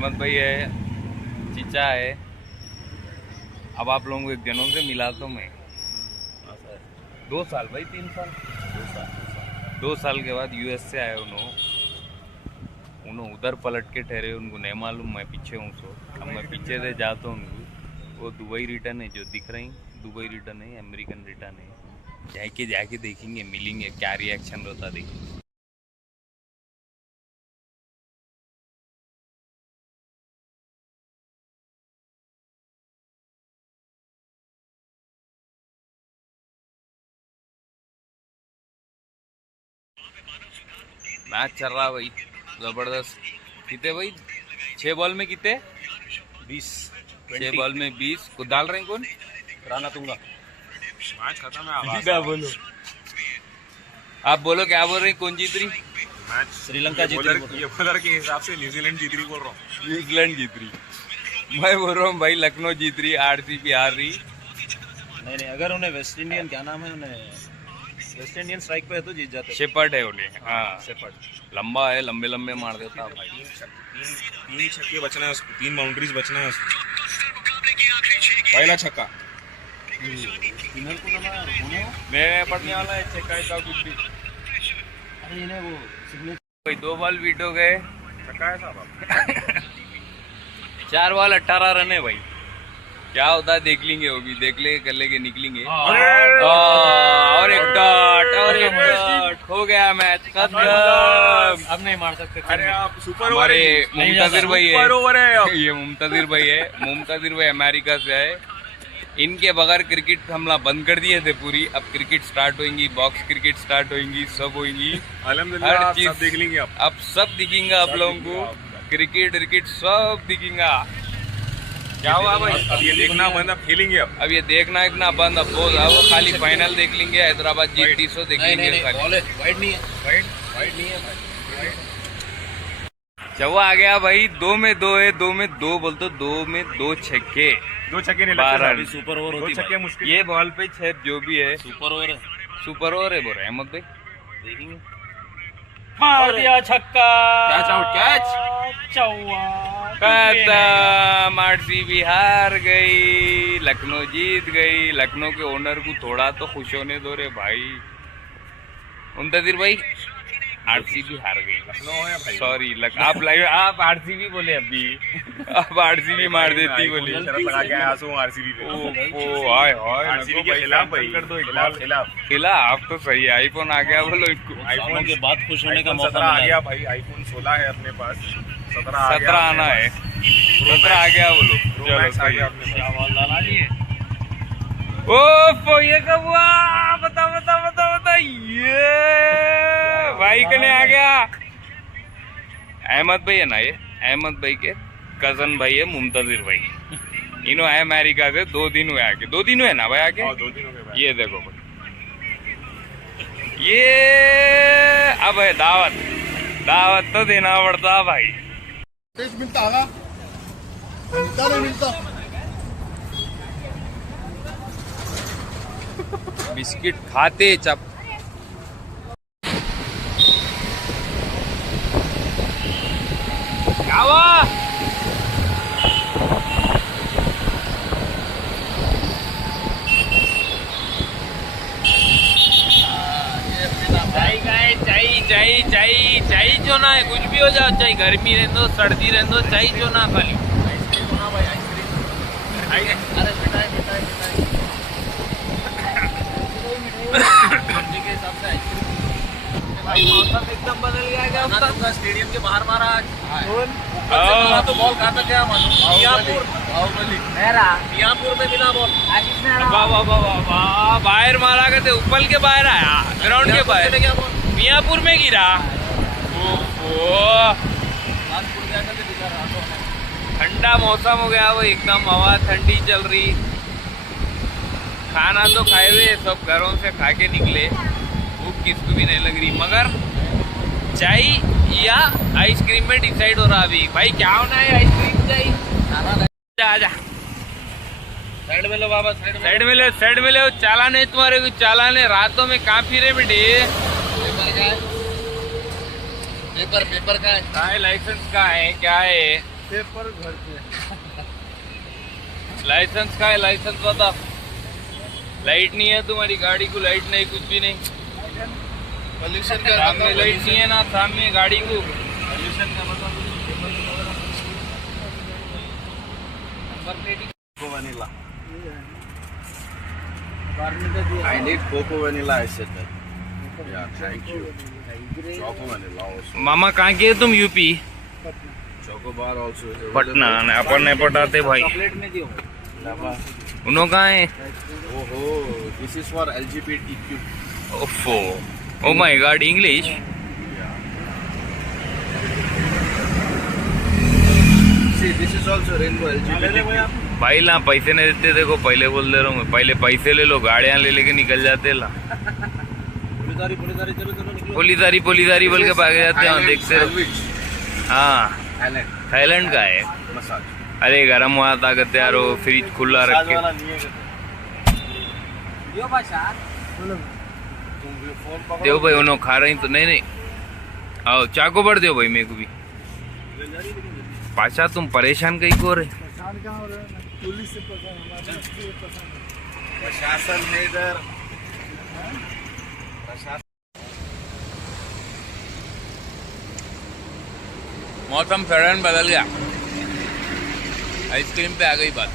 अहमद भाई है, चीचा है। अब आप लोगों को एक जनों से मिला तो मैं 2 साल भाई 3 साल 2 साल के बाद यूएस से आए उन्होंने उधर पलट के ठहरे, उनको नहीं मालूम मैं पीछे हूँ। सो अब मैं पीछे से जाता हूँ, वो दुबई रिटर्न है जो दिख रही, दुबई रिटर्न है, अमेरिकन रिटर्न है। जाके देखेंगे, मिलेंगे, क्या रिएक्शन रहता देखेंगे। मैच चल रहा भाई जबरदस्त। कितने भाई 6 बॉल में कितने 20 6 बॉल में 20 को डाल रहे हैं कौन? राना तुंगा। मैच खत्म है। आवाज क्या बोलो, आप बोलो क्या बोल रहे हैं? कौन जीत रही? मैच श्रीलंका जीत रही। ये बॉलर के हिसाब से न्यूजीलैंड जीत रही बोल रहा हूँ। न्यूजीलैंड जीत रही। मैं बोल रहा हूँ भाई लखनऊ जीत रही, आरसीबी हार रही। नहीं, अगर उन्हें वेस्ट इंडियन क्या नाम है, उन्हें वेस्ट इंडियन स्ट्राइक पे है तो जीत जाते। शेपर्ड है उन्हें। हाँ शेपर्ड लंबा है, लंबे लंबे मार देता भाई। तीन छक्के बचना है उसको, 3 बाउंड्रीज बचना है उसको। पहला छक्का मैं पढ़ने वाला है, छक्का का कुछ भी। अरे इन्हें वो भाई 2 बॉल बीट हो गए, छक्का है साहब। 4 बॉल 18 रन है भाई। क्या होता है देख लेंगे, वो भी देख ले कर लेके निकलेंगे। और एक डॉट हो गया, मैच खत्म। अब नहीं मार सकते। अरे आप सुपर हमारे मुमताजिर भाई है, ओवर है। ये मुमताजिर भाई है। मुमताजिर भाई अमेरिका से है। इनके बगैर क्रिकेट हमला बंद कर दिए थे पूरी। अब क्रिकेट स्टार्ट होंगी, बॉक्स क्रिकेट स्टार्ट होंगी, सब होंगी। अल्हम्दुलिल्लाह हर चीज सब देख लेंगे अब सब दिखेंगे आप लोगों को। क्रिकेट सब दिखेगा। क्या हुआ भाई? अब ये देखना बंद, अब खेलेंगे। अब ये देखना इतना बंद, अब बहुत अब खाली फाइनल देख लेंगे, हैदराबाद जीतती सो देख लेंगे खाली। वाइड नहीं है, वाइड नहीं है। चौवा आ गया भाई। 2 में 2 है, 2 में 2 बोलते, 2 में 2 छक्के, 2 छक्के नहीं 12 लगते। सुपर ओवर 2 होती छक्के मुश्किल। ये बॉल पे 6 जो भी है सुपर ओवर है। सुपर ओवर है बोल रहे अहमद भाई। देखेंगे। मार दिया छक्का। कैच आउट, कैच चौवा खत्म। आरसीबी हार गई, लखनऊ जीत गई। लखनऊ के ओनर को थोड़ा तो खुश होने दो रे भाई। मुंतजिर भाई आरसीबी हार गई। लखनऊ है भाई। सॉरी आप आरसीबी बोले अभी। आप आरसीबी मार देती बोली। शरत लगा के आया हूं आरसीबी पे। ओ हाय हाय आरसीबी के खिलाफ भाई कर दो खिलाफ तो सही है। आईफोन आ गया बोलो इनको। आईफोन के बाद खुश होने का iPhone मौका 17 आ मिला। गया भाई। आईफोन 16 है अपने पास। 17 17 आना है, 17 आ गया बोलो। चलो आ सही गया है। अपने क्या पास। बॉल डाला जी। ओ ये कब हुआ? बता ये भाई कने आ गया। अहमद भाई है ना, ये अहमद भाई के कजन भाई है मुमताजिर भाई। इन्हों है अमेरिका से, 2 दिन हुए आके। 2 दिन हुए ना भाई आके। 2 दिन हो गए भाई। ये देखो भाई, ये अब है दावत तो देना पड़ता भाई। मिलता है ना, मिलता नहीं मिलता। बिस्किट खाते चप। क्या हुआ? चाय जो ना है, कुछ भी हो जाओ, चाहे गर्मी रहने दो, सर्दी रहने दो, चाय जो ना खाली। मौसम एकदम बदल गया। स्टेडियम के बाहर मारा आज। तो बॉल कहाँ तक गया मालूम? मियाँपुर में मिला बॉल। वाह बाहर मारा करते, उपल के बाहर आया, ग्राउंड के बाहर गया बॉल। मियाँपुर में गिरा। ठंडा मौसम हो गया वो एकदम, हवा ठंडी चल रही। खाना तो खाए हुए सब घरों से खा के निकले, भूख किसको भी नहीं लग रही। मगर चाय या आइसक्रीम में डिसाइड हो रहा अभी। भाई क्या होना है, आइसक्रीम चाहिए? आजा साइड में लो बाबा, साइड में ले। चालाने तुम्हारे को, चालाने रातों में कहाँ फिरे बेटे? पेपर का है। लाइसेंस का है क्या है? पेपर घर पे लाइसेंस का है, लाइसेंस बता। लाइट नहीं है तुम्हारी गाड़ी को, लाइट नहीं, कुछ भी नहीं। पॉल्यूशन का सामने लाइट नहीं है ना, सामने गाड़ी को। पॉल्यूशन का मतलब Coco vanilla. I need coco vanilla. I said that. Yeah, thank you. Choco vanilla also. मामा कहाँ के तुम? UP Choco bar also. Patna. अपन नहीं पटाते भाई। Lava. उन्हों कहाँ है? Oh, this is for LGBTQ. ओफो, oh my God, English. See, this is also rainbow LGBTQ. भाई ला पैसे नहीं देते, देखो पहले बोल दे रहा हूँ मैं, पहले पैसे ले लो, गाड़ियाँ ले लेके निकल जाते ला। पुलिसारी बोल के भाग जाते हैं, देखते रहो। Sandwich. हाँ, Thailand. थाईलैंड का है। Massage. अरे गरम हुआ ताकत यार, वो फ्रिज खुला रख के। दो भाई, उन्होंने खा रही तो नहीं। आओ चाको बढ़ दो भाई मेरे को भी। पाशा तुम परेशान कहीं को रहे? परेशान कहाँ हो रहे हैं? पुलिस से परेशान। प्रशासन है इधर। प्रशासन। मौसम सडन बदल गया, आइसक्रीम पे आ गई बात।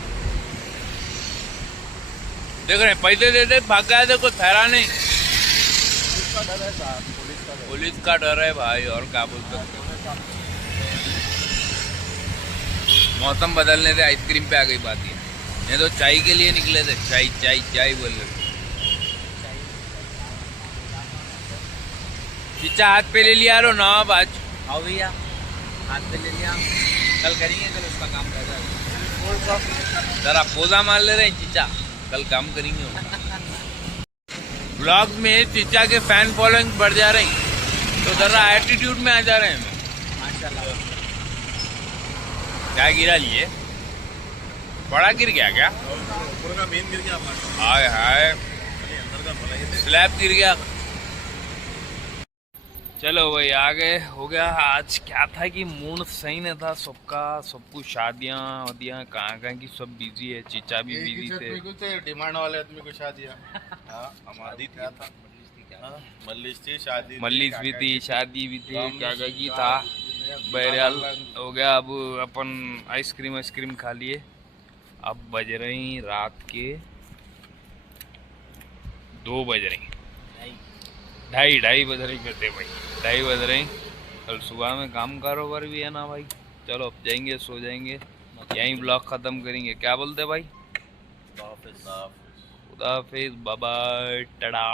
देख रहे हैं, पैसे दे दे भाग गया, देखो ठहरा नहीं। पुलिस का डर है भाई, और क्या बोल सकते। मौसम बदलने से आइसक्रीम पे आ गई बात। ये तो चाय के लिए निकले थे, चाय बोल रहे। चीचा हाथ पे ले लिया रो ना आज। आओ भैया, हाथ पे ले लिया, कल करेंगे, कल उसका काम कर रहा है। जरा पोजा मार ले रहे हैं चीचा, कल काम करेंगे उनका। ब्लॉग में चीचा के फैन फॉलोइंग बढ़ जा रही, तो जरा एटीट्यूड में आ जा रहे हैं। क्या गिरा लिए? बड़ा गिर गया क्या? ऊपर का मेन गिर गया आपका। हाय हाय, अंदर का भला ही। स्लैब गिर गया। चलो भाई आगे हो गया। आज क्या था कि मूड सही नहीं था सबका, सब कुछ शादियाँ वादियाँ कहाँ की सब बिजी है। चीचा भी बिजी थे। डिमांड वाले आदमी को शादी हमारी क्या था? मल्लिश थी, शादी मल्लिश भी थी, शादी भी थी, क्या की था। बहरहाल हो गया। अब अपन आइसक्रीम खा लिए। अब बज रही रात के 2 बज रही, ढाई बज रही करते भाई, 2:30 बज रही। कल सुबह में काम कारोबार भी है ना भाई। चलो अब जाएंगे, सो जाएंगे, यहीं ब्लॉग खत्म करेंगे। क्या बोलते भाई? खुदा हाफिज़, बाय बाय, टाटा।